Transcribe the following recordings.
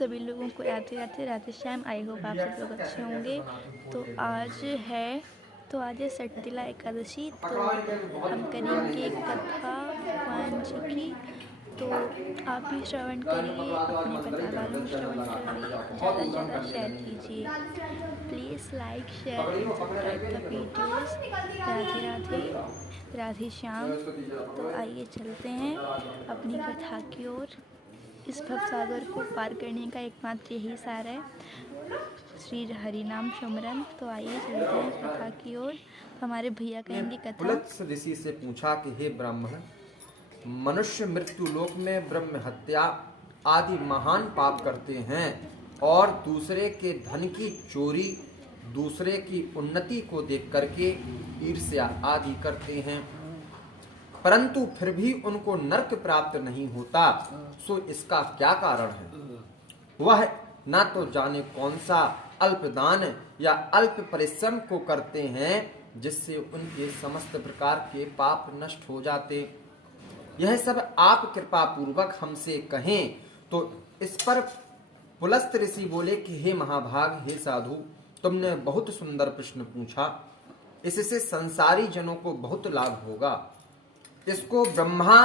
सभी लोगों को राधे राधे, राधे श्याम। आई होप आप सब लोग अच्छे होंगे। तो आज है सटतिला एकादशी। तो हम करेंगे कथा भगवान जी की। तो आप भी श्रवण करिए, अपने परिवार वालों में श्रवण कराइए, ज़्यादा से ज़्यादा शेयर कीजिए। Please like share and subscribe the videos. Radhe Radhe, Radhe Shyam. तो आइए चलते हैं अपनी कथा की ओर। इस भवसागर को पार करने का एकमात्र यही सार है, श्री हरि नाम सुमरन। तो आइए चलते हैं कथा की ओर। हमारे भैया कहेंगे कथा। पुलत्स ऋषि से पूछा कि हे ब्राह्मण, मनुष्य मृत्यु लोक में ब्रह्म हत्या आदि महान पाप करते हैं और दूसरे के धन की चोरी, दूसरे की उन्नति को देख करके ईर्ष्या आदि करते हैं, परंतु फिर भी उनको नरक प्राप्त नहीं होता। सो इसका क्या कारण है? वह ना तो जाने कौन सा अल्प दान या अल्प परिश्रम को करते हैं जिससे उनके समस्त प्रकार के पाप नष्ट हो जाते। यह सब आप कृपा पूर्वक हमसे कहें। तो इस पर पुलस्त ऋषि बोले कि हे महाभाग, हे साधु, तुमने बहुत सुंदर प्रश्न पूछा। इससे संसारी जनों को बहुत लाभ होगा। इसको ब्रह्मा,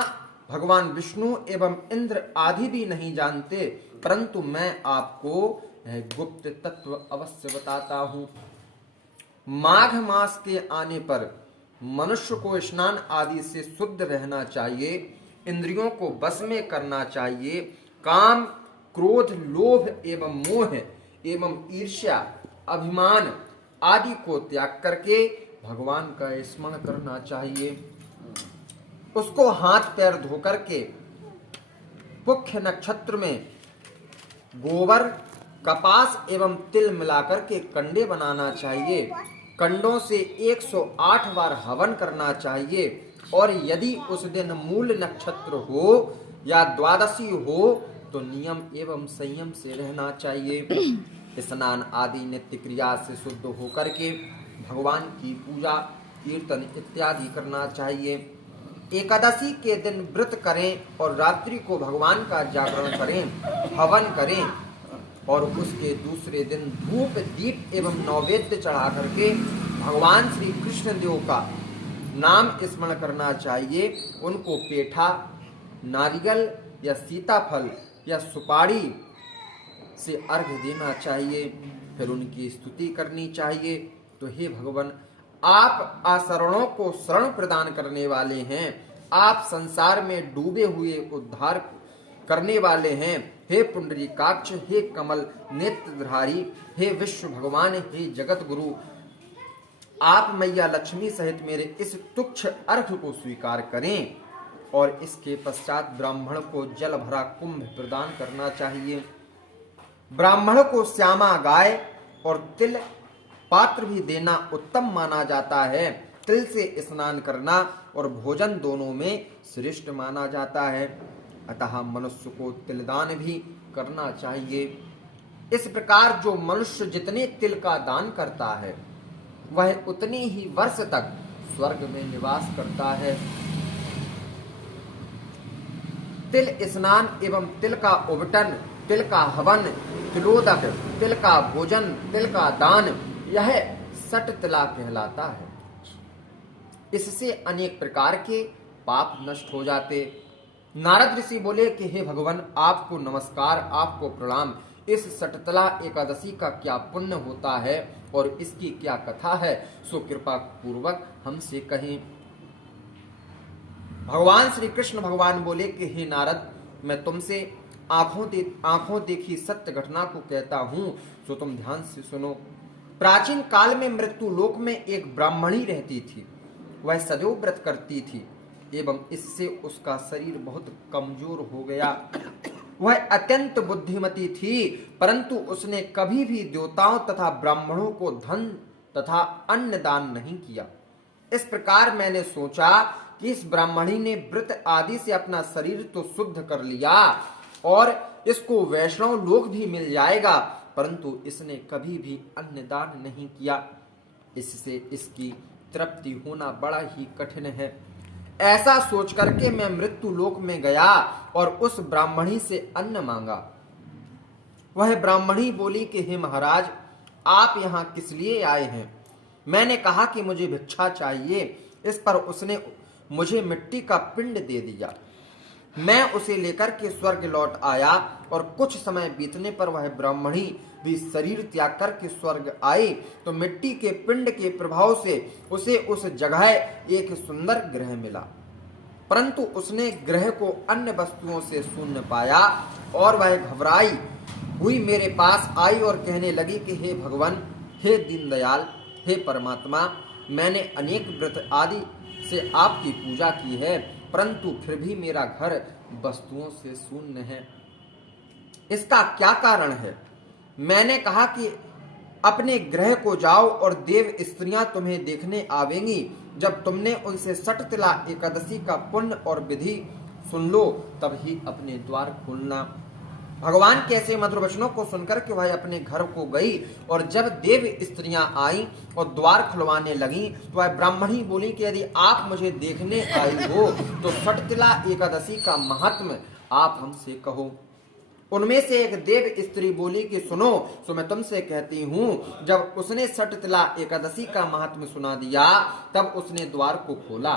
भगवान विष्णु एवं इंद्र आदि भी नहीं जानते, परंतु मैं आपको गुप्त तत्व अवश्य बताता हूं। माघ मास के आने पर मनुष्य को स्नान आदि से शुद्ध रहना चाहिए, इंद्रियों को वश में करना चाहिए, काम, क्रोध, लोभ एवं मोह एवं ईर्ष्या, अभिमान आदि को त्याग करके भगवान का स्मरण करना चाहिए। उसको हाथ पैर धो करके पुख्य नक्षत्र में गोबर, कपास एवं तिल मिलाकर के कंडे बनाना चाहिए। कंडों से 108 बार हवन करना चाहिए और यदि उस दिन मूल नक्षत्र हो या द्वादशी हो तो नियम एवं संयम से रहना चाहिए। स्नान आदि नित्य क्रिया से शुद्ध होकर के भगवान की पूजा, कीर्तन इत्यादि करना चाहिए। एकादशी के दिन व्रत करें और रात्रि को भगवान का जागरण करें, हवन करें और उसके दूसरे दिन धूप, दीप एवं नैवेद्य चढ़ा करके भगवान श्री कृष्ण देव का नाम स्मरण करना चाहिए। उनको पेठा, नारियल या सीताफल या सुपारी से अर्घ्य देना चाहिए, फिर उनकी स्तुति करनी चाहिए। तो हे भगवान, आप अशरणों को शरण प्रदान करने वाले हैं, आप संसार में डूबे हुए उद्धार करने वाले हैं। हे पुंडरीकाक्ष, हे कमल नेत्रधारी, हे विश्व भगवान, हे जगत गुरु, आप मैया लक्ष्मी सहित मेरे इस तुच्छ अर्घ्य को स्वीकार करें। और इसके पश्चात ब्राह्मण को जल भरा कुंभ प्रदान करना चाहिए। ब्राह्मण को श्यामा गाय और तिल पात्र भी देना उत्तम माना जाता है। तिल से स्नान करना और भोजन दोनों में श्रेष्ठ माना जाता है, अतः मनुष्य को तिलदान भी करना चाहिए। इस प्रकार जो मनुष्य जितने तिल का दान करता है वह उतने ही वर्ष तक स्वर्ग में निवास करता है। तिल स्नान एवं तिल का उबटन, तिल का हवन, तिलोदक, तिल का भोजन, तिल का दान, यह सटतिला कहलाता है। इससे अनेक प्रकार के पाप नष्ट हो जाते। नारद ऋषि बोले कि हे भगवान, आपको नमस्कार, आपको प्रणाम। इस सटतिला एकादशी का क्या पुण्य होता है और इसकी क्या कथा है, सो कृपा पूर्वक हमसे कहें। भगवान श्री कृष्ण भगवान बोले कि हे नारद, मैं तुमसे आंखों देखी सत्य घटना को कहता हूं, सो तुम ध्यान से सुनो। प्राचीन काल में मृत्यु लोक में एक ब्राह्मणी रहती थी। वह सदैव व्रत करती थी एवं इससे उसका शरीर बहुत कमजोर हो गया। वह अत्यंत बुद्धिमती थी, परंतु उसने कभी भी देवताओं तथा ब्राह्मणों को धन तथा अन्न दान नहीं किया। इस प्रकार मैंने सोचा कि इस ब्राह्मणी ने व्रत आदि से अपना शरीर तो शुद्ध कर लिया और इसको वैष्णव लोक भी मिल जाएगा, परंतु इसने कभी भी अन्न दान नहीं किया। इससे इसकी तृप्ति होना बड़ा ही कठिन है। ऐसा सोच करके मैं मृत्यु लोक में गया और उस ब्राह्मणी से अन्न मांगा। वह ब्राह्मणी बोली कि हे महाराज, आप यहाँ किस लिए आए हैं? मैंने कहा कि मुझे भिक्षा चाहिए। इस पर उसने मुझे मिट्टी का पिंड दे दिया। मैं उसे लेकर के स्वर्ग लौट आया और कुछ समय बीतने पर वह ब्राह्मणी भी शरीर त्याग करके स्वर्ग आई तो मिट्टी के पिंड के प्रभाव से उसे उस जगह एक सुंदर ग्रह मिला, परंतु उसने ग्रह को अन्य वस्तुओं से शून्य पाया और वह घबराई हुई मेरे पास आई और कहने लगी कि हे भगवान, हे दीनदयाल, हे परमात्मा, मैंने अनेक व्रत आदि से आपकी पूजा की है, परंतु फिर भी मेरा घर वस्तुओं से शून्य है। इसका क्या कारण है? मैंने कहा कि अपने ग्रह को जाओ और देव स्त्रियां तुम्हें देखने आवेंगी। जब तुमने उनसे सटतिला एकादशी का पुण्य और विधि सुन लो तब ही अपने द्वार खोलना। भगवान के ऐसे मधुर वचनों को सुनकर के वह अपने घर को गई और जब देव स्त्रियां आई और द्वार खुलवाने लगी तो वह ब्राह्मणी बोली कि यदि आप मुझे देखने आई हो तो सटतिला एकादशी का महात्म्य आप हमसे कहो। उनमें से एक देव स्त्री बोली कि सुनो, सो मैं तुमसे कहती हूँ। जब उसने सटतिला एकादशी का महात्म्य सुना दिया तब उसने द्वार को खोला।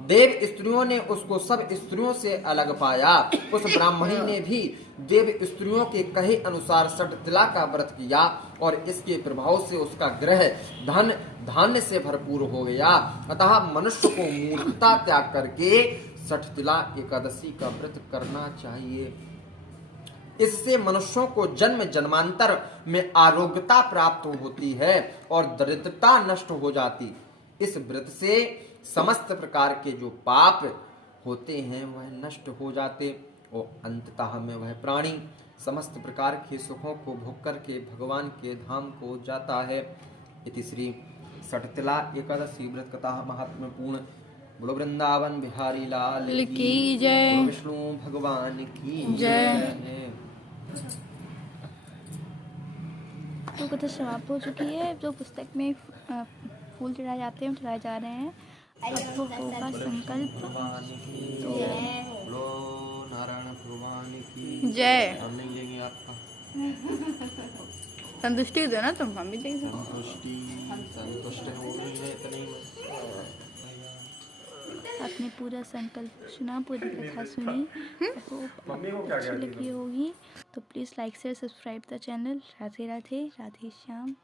देव स्त्रियों ने उसको सब स्त्रियों से अलग पाया। उस ब्राह्मणी ने भी देव स्त्रियों के कहे अनुसार सटतिला का व्रत किया और इसके प्रभाव से उसका ग्रह धन धान्य से भरपूर हो गया। अतः मनुष्य को मूर्खता त्याग करके सटतिला एकादशी का व्रत करना चाहिए। इससे मनुष्यों को जन्म जन्मांतर में आरोग्यता प्राप्त होती है और दरिद्रता नष्ट हो जाती। इस व्रत से समस्त प्रकार के जो पाप होते हैं वह नष्ट हो जाते और अंततः में वह प्राणी समस्त प्रकार के सुखों को भोग करके भगवान के धाम को जाता है। इति श्री सटतिला एकादशी व्रत कथा महात्म्यपूर्ण। बोलो वृंदावन बिहारी लाल की जय, बोलो विष्णु भगवान की जय। तो कथा समाप्त हो चुकी है। जो पुस्तक में फूल चढ़ाए जाते हैं चढ़ाए जा रहे हैं। अब वो होगा संकल्प। तो नारायण भगवान की जय। हम नहीं लेंगे आपका संतुष्टि दो ना तुम, हम भी देंगे संतुष्ट होंगे इतने में। आपने पूरा संकल्प सुना, पूरी कथा सुनी, आपको अच्छी लगी होगी। तो please like share subscribe the channel. Radhe Radhe, Radhe Shyam.